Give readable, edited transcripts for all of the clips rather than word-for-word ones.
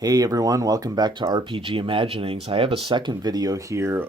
Hey everyone, welcome back to RPG Imaginings. I have a second video here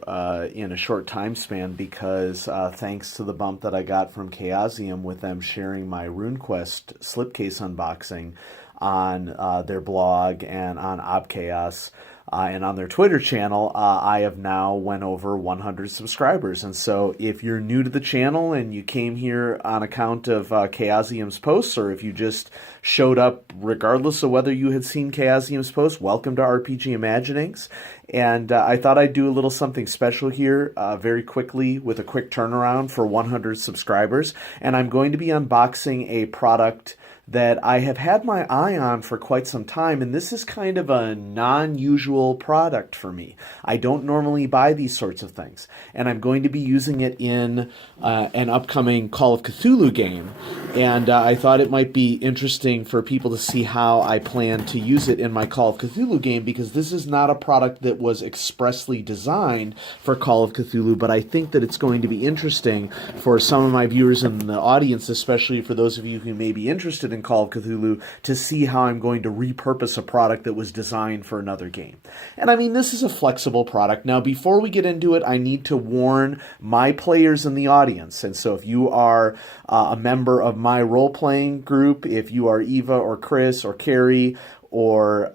in a short time span because thanks to the bump that I got from Chaosium with them sharing my RuneQuest slipcase unboxing on their blog and on ObChaos, and on their Twitter channel, I have now went over 100 subscribers. And so if you're new to the channel and you came here on account of Chaosium's posts, or if you just showed up regardless of whether you had seen Chaosium's post, welcome to RPG Imaginings. And I thought I'd do a little something special here very quickly with a quick turnaround for 100 subscribers. And I'm going to be unboxing a product that I have had my eye on for quite some time, and this is kind of a non-usual product for me. I don't normally buy these sorts of things, and I'm going to be using it in an upcoming Call of Cthulhu game, and I thought it might be interesting for people to see how I plan to use it in my Call of Cthulhu game, because this is not a product that was expressly designed for Call of Cthulhu, but I think that it's going to be interesting for some of my viewers in the audience, especially for those of you who may be interested in Call of Cthulhu, to see how I'm going to repurpose a product that was designed for another game. And I mean, this is a flexible product. Now, before we get into it, I need to warn my players in the audience. And so if you are a member of my role-playing group, if you are Eva or Chris or Carrie or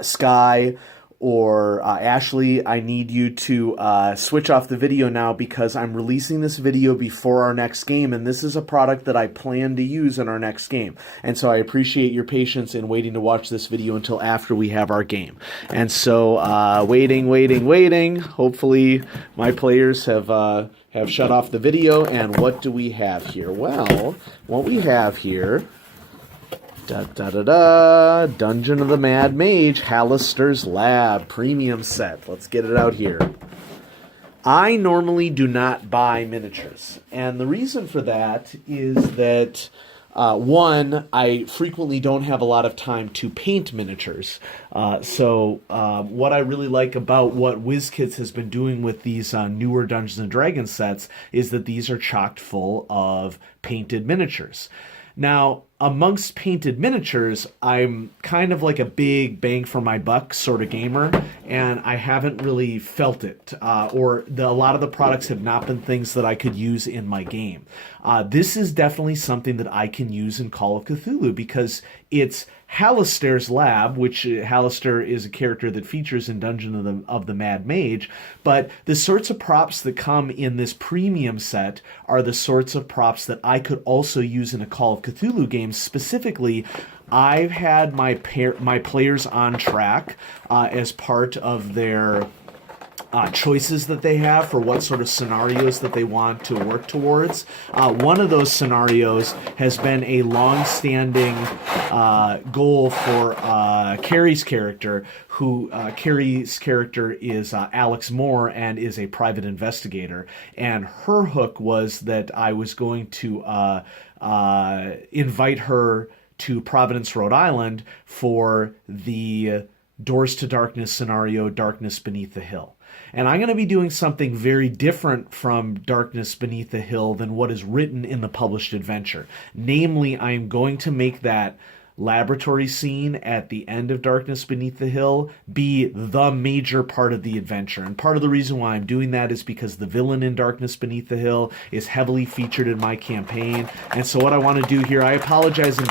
Sky or Ashley, I need you to switch off the video now, because I'm releasing this video before our next game, and this is a product that I plan to use in our next game. And so I appreciate your patience in waiting to watch this video until after we have our game. And so waiting. Hopefully my players have shut off the video. And what do we have here? Well, what we have here, Dungeon of the Mad Mage, Hallister's Lab, premium set. Let's get it out here. I normally do not buy miniatures, and the reason for that is that one, I frequently don't have a lot of time to paint miniatures. So what I really like about what WizKids has been doing with these newer Dungeons & Dragons sets is that these are chocked full of painted miniatures. Now, amongst painted miniatures, I'm kind of like a big bang for my buck sort of gamer, and I haven't really felt it, a lot of the products have not been things that I could use in my game. This is definitely something that I can use in Call of Cthulhu, because it's Hallister's Lab, which Hallister is a character that features in Dungeon of the Mad Mage, but the sorts of props that come in this premium set are the sorts of props that I could also use in a Call of Cthulhu game. Specifically, I've had my players on track as part of their choices that they have for what sort of scenarios that they want to work towards. One of those scenarios has been a long-standing goal for Carrie's character, Carrie's character is Alex Moore and is a private investigator. And her hook was that I was going to invite her to Providence, Rhode Island for the Doors to Darkness scenario, Darkness Beneath the Hill. And I'm going to be doing something very different from Darkness Beneath the Hill than what is written in the published adventure. Namely, I'm going to make that laboratory scene at the end of Darkness Beneath the Hill be the major part of the adventure. And part of the reason why I'm doing that is because the villain in Darkness Beneath the Hill is heavily featured in my campaign. And so what I want to do here, I apologize in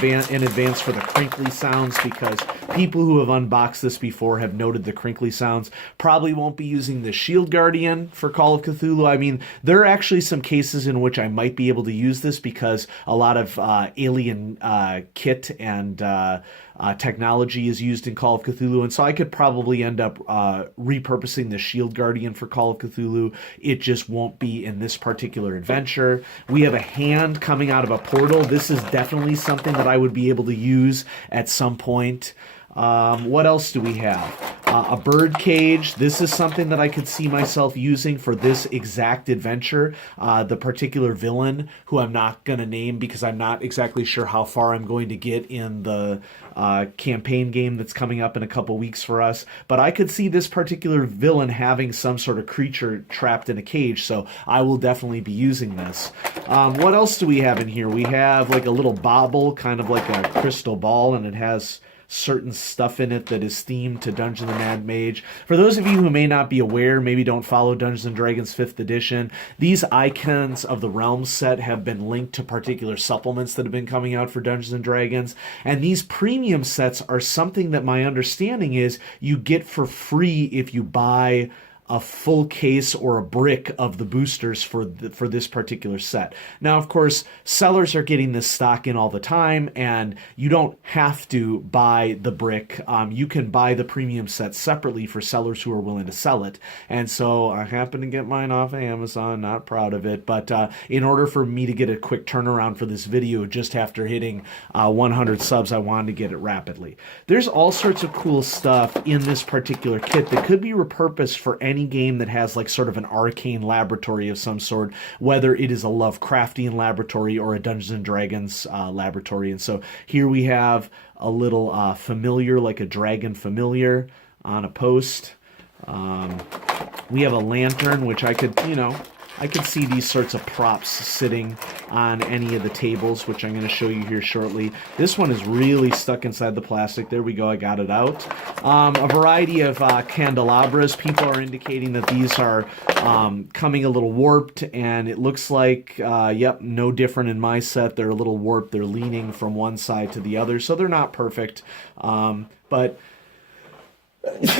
advance for the crinkly sounds, because people who have unboxed this before have noted the crinkly sounds. Probably won't be using the Shield Guardian for Call of Cthulhu. I mean, there are actually some cases in which I might be able to use this, because a lot of alien kit and technology is used in Call of Cthulhu, and so I could probably end up repurposing the Shield Guardian for Call of Cthulhu. It just won't be in this particular adventure. We have a hand coming out of a portal. This is definitely something that I would be able to use at some point. What else do we have? A bird cage. This is something that I could see myself using for this exact adventure. The particular villain, who I'm not going to name because I'm not exactly sure how far I'm going to get in the campaign game that's coming up in a couple weeks for us. But I could see this particular villain having some sort of creature trapped in a cage, so I will definitely be using this. What else do we have in here? We have like a little bauble, kind of like a crystal ball, and it has certain stuff in it that is themed to Dungeons and Mad Mage. For those of you who may not be aware, maybe don't follow Dungeons and Dragons 5th edition, these icons of the Realms set have been linked to particular supplements that have been coming out for Dungeons and Dragons, and these premium sets are something that my understanding is you get for free if you buy a full case or a brick of the boosters for this particular set. Now, of course, sellers are getting this stock in all the time, and you don't have to buy the brick. You can buy the premium set separately for sellers who are willing to sell it. And so I happen to get mine off of Amazon, not proud of it, but in order for me to get a quick turnaround for this video, just after hitting 100 subs, I wanted to get it rapidly. There's all sorts of cool stuff in this particular kit that could be repurposed for any game that has like sort of an arcane laboratory of some sort, whether it is a Lovecraftian laboratory or a Dungeons and Dragons laboratory. And so here we have a little familiar, like a dragon familiar on a post. We have a lantern, which I could, I could see these sorts of props sitting on any of the tables, which I'm going to show you here shortly. This one is really stuck inside the plastic. There we go. I got it out. A variety of candelabras. People are indicating that these are coming a little warped, and it looks like, yep, no different in my set. They're a little warped. They're leaning from one side to the other, so they're not perfect. But...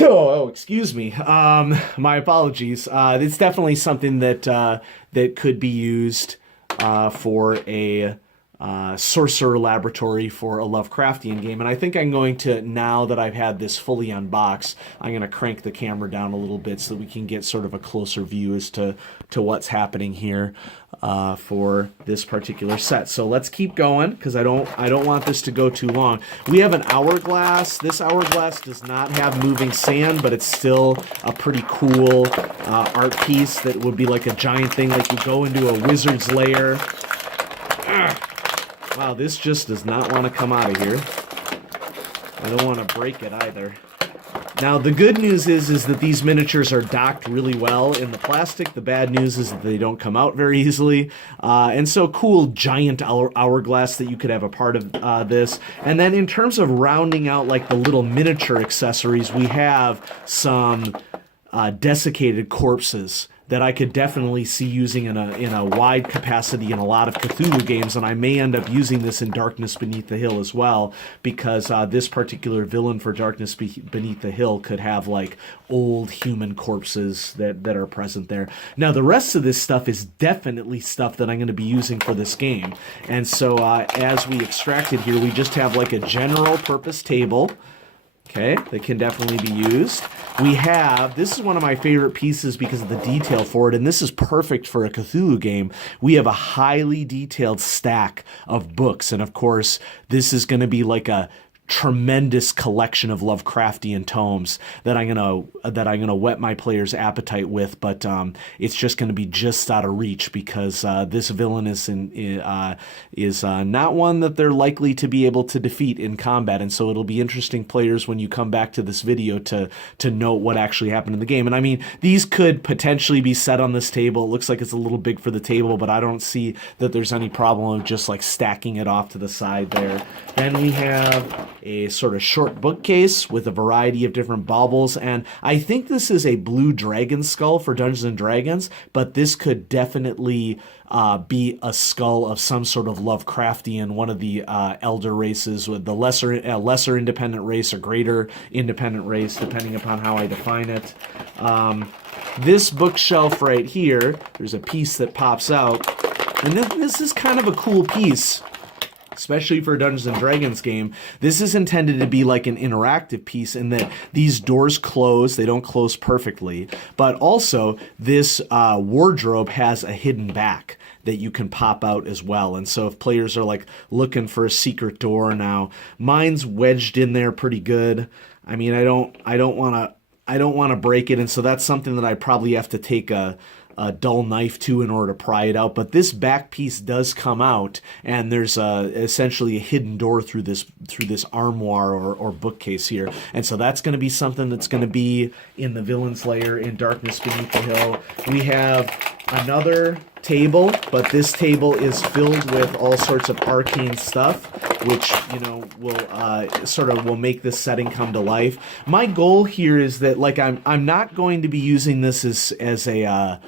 Oh, excuse me. My apologies. It's definitely something that that could be used for a sorcerer laboratory for a Lovecraftian game. And I think I'm going to, now that I've had this fully unboxed, I'm going to crank the camera down a little bit so that we can get sort of a closer view as to what's happening here for this particular set. So let's keep going, because I don't want this to go too long. We have an hourglass. This hourglass does not have moving sand, but it's still a pretty cool art piece that would be like a giant thing, like you go into a wizard's lair. Wow, this just does not want to come out of here. I don't want to break it either. Now, the good news is that these miniatures are docked really well in the plastic. The bad news is that they don't come out very easily. And so cool giant hourglass that you could have a part of this. And then in terms of rounding out like the little miniature accessories, we have some desiccated corpses that I could definitely see using in a wide capacity in a lot of Cthulhu games, and I may end up using this in Darkness Beneath the Hill as well, because this particular villain for Darkness Beneath the Hill could have like old human corpses that are present there. Now the rest of this stuff is definitely stuff that I'm going to be using for this game, and so as we extract it here, we just have like a general purpose table. Okay, that can definitely be used. We have, this is one of my favorite pieces because of the detail for it, and this is perfect for a Cthulhu game. We have a highly detailed stack of books, and of course, this is going to be like a tremendous collection of Lovecraftian tomes that I'm gonna whet my players' appetite with, but it's just going to be just out of reach because this villain is not one that they're likely to be able to defeat in combat, and so it'll be interesting, players, when you come back to this video to note what actually happened in the game. And I mean, these could potentially be set on this table. It looks like it's a little big for the table, but I don't see that there's any problem with just like stacking it off to the side there. Then we have a sort of short bookcase with a variety of different baubles, and I think this is a blue dragon skull for Dungeons and Dragons, but this could definitely be a skull of some sort of Lovecraftian, one of the elder races, with the lesser independent race or greater independent race, depending upon how I define it. This bookshelf right here, there's a piece that pops out, and this is kind of a cool piece, especially for a Dungeons & Dragons game. This is intended to be like an interactive piece in that these doors close. They don't close perfectly. But also, this wardrobe has a hidden back that you can pop out as well. And so if players are like looking for a secret door now, mine's wedged in there pretty good. I mean, I don't want to break it, and so that's something that I probably have to take a dull knife to in order to pry it out, but this back piece does come out, and there's essentially a hidden door through this armoire or bookcase here, and so that's going to be something that's going to be in the villain's lair in Darkness Beneath the Hill. We have another table, but this table is filled with all sorts of arcane stuff. which, will will make this setting come to life. My goal here is that, like, I'm not going to be using this as a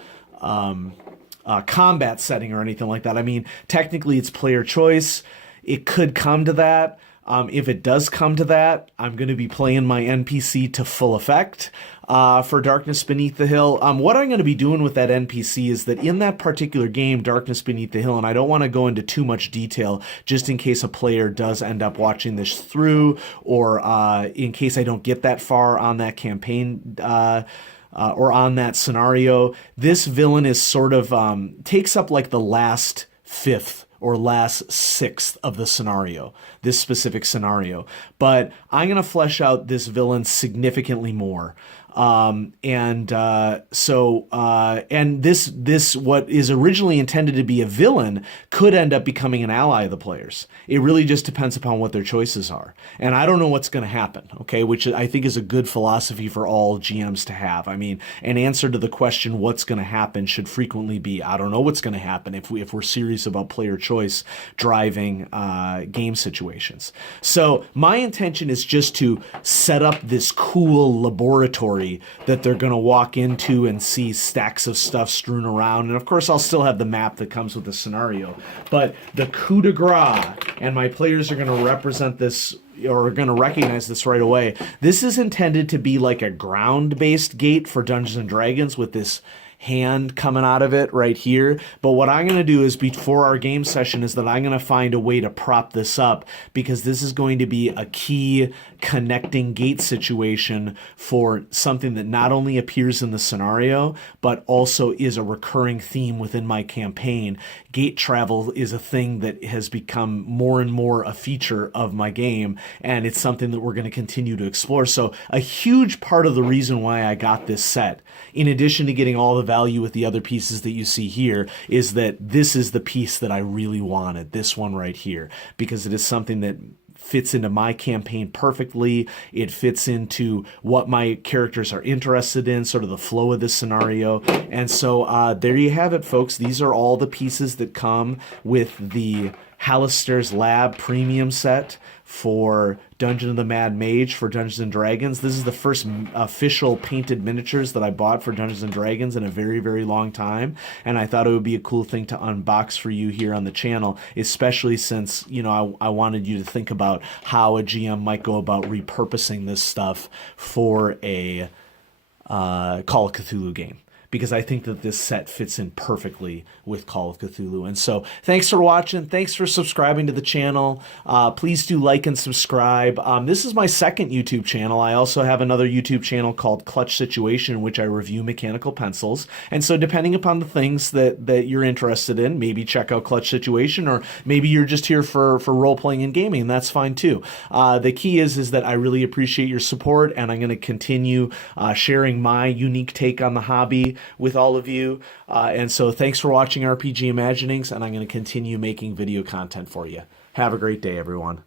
combat setting or anything like that. I mean, technically it's player choice. It could come to that. If it does come to that, I'm going to be playing my NPC to full effect for Darkness Beneath the Hill. What I'm going to be doing with that NPC is that in that particular game, Darkness Beneath the Hill, and I don't want to go into too much detail just in case a player does end up watching this through, or in case I don't get that far on that campaign or on that scenario. This villain is sort of takes up like the last fifth or last sixth of the scenario, this specific scenario. But I'm going to flesh out this villain significantly more. And this what is originally intended to be a villain could end up becoming an ally of the players. It really just depends upon what their choices are. And I don't know what's going to happen, okay, which I think is a good philosophy for all GMs to have. I mean, an answer to the question what's going to happen should frequently be, I don't know what's going to happen, if we're serious about player choice driving game situations. So my intention is just to set up this cool laboratory that they're going to walk into and see stacks of stuff strewn around. And of course, I'll still have the map that comes with the scenario. But the coup de grace, and my players are going to represent this, or are going to recognize this right away. This is intended to be like a ground-based gate for Dungeons & Dragons with this hand coming out of it right here. But what I'm going to do is, before our game session, is that I'm going to find a way to prop this up, because this is going to be a key connecting gate situation for something that not only appears in the scenario, but also is a recurring theme within my campaign. Gate travel is a thing that has become more and more a feature of my game, and it's something that we're going to continue to explore. So a huge part of the reason why I got this set, in addition to getting all the value with the other pieces that you see here, is that this is the piece that I really wanted, this one right here, because it is something that fits into my campaign perfectly. It fits into what my characters are interested in, sort of the flow of the scenario. And so there you have it, folks. These are all the pieces that come with the Hallister's Lab premium set for Dungeon of the Mad Mage for Dungeons & Dragons. This is the first official painted miniatures that I bought for Dungeons & Dragons in a very, very long time, and I thought it would be a cool thing to unbox for you here on the channel, especially since, I wanted you to think about how a GM might go about repurposing this stuff for a Call of Cthulhu game, because I think that this set fits in perfectly with Call of Cthulhu. And so thanks for watching. Thanks for subscribing to the channel. Please do like and subscribe. This is my second YouTube channel. I also have another YouTube channel called Clutch Situation, in which I review mechanical pencils. And so depending upon the things that you're interested in, maybe check out Clutch Situation, or maybe you're just here for role-playing and gaming, and that's fine too. The key is that I really appreciate your support, and I'm going to continue sharing my unique take on the hobby with all of you. And so thanks for watching RPG Imaginings, and I'm going to continue making video content for you. Have a great day, everyone.